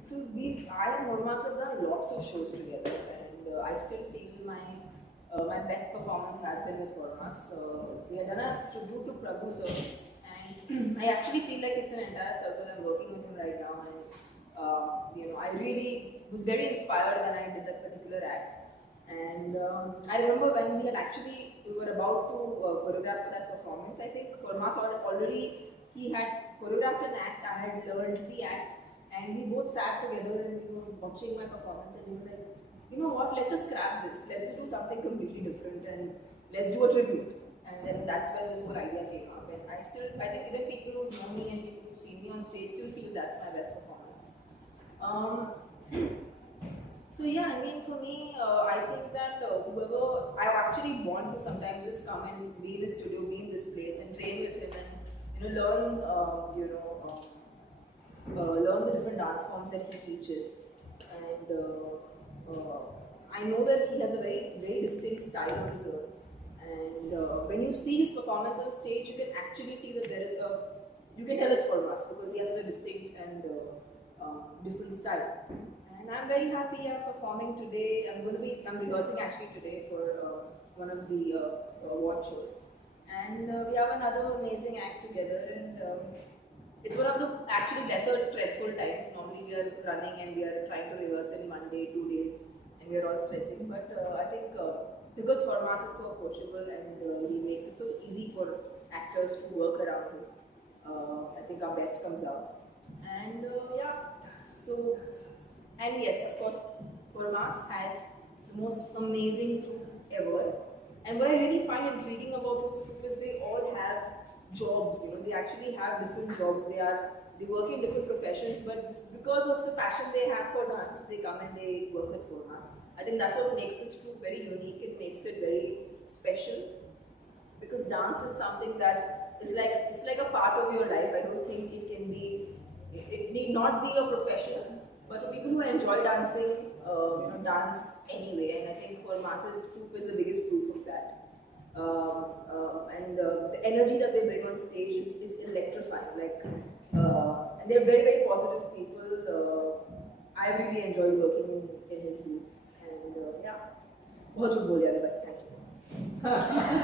So I and Hormas have done lots of shows together, and I still feel my best performance has been with Hormas. We had done a tribute to Prabhu sir, and I actually feel like it's an entire circle. I'm working with him right now, and I really was very inspired when I did that particular act. And I remember when we were about to choreograph for that performance. I think Hormas already he had choreographed an act. I had learned the act, and we both sat together and we were watching my performance, and we were like, you know what? Let's just scrap this. Let's just do something completely different, and let's do a tribute. And then that's where this whole idea came up. And I think even people who know me and people who've seen me on stage still feel that's my best performance. Um, So yeah, I mean, for me, I think that whoever I actually want to sometimes just come and be in the studio, be in this place, and train with him, and learn, learn the different dance forms that he teaches. And I know that he has a very very distinct style of his own. And when you see his performance on stage, you can actually see that you can tell it's Hormas because he has a very distinct and different style. And I'm very happy I'm performing today. I'm rehearsing actually today for one of the award shows. And we have another amazing act together, and it's one of the actually lesser stressful times. Normally we are running and we are trying to rehearse in 1 day, 2 days, and we are all stressing. But I think because Hormas is so approachable and he makes it so easy for actors to work around him, I think our best comes out. And so, and yes, of course, Hormas has the most amazing troupe ever. And what I really find intriguing about his troupe is they all have jobs. They actually have different jobs. They work in different professions, but because of the passion they have for dance, they come and they work with Hormas. I think that's what makes this troupe very unique. It makes it very special because dance is something that is like a part of your life. I don't think it need not be a profession, but for people who enjoy dancing, dance anyway. And I think Hormas's troupe is the biggest proof of that. And the energy that they bring on stage is electrifying. And they're very very positive people. I really enjoy working in his group. And yeah, बहुत कुछ बोल दिया मैं बस, thank you.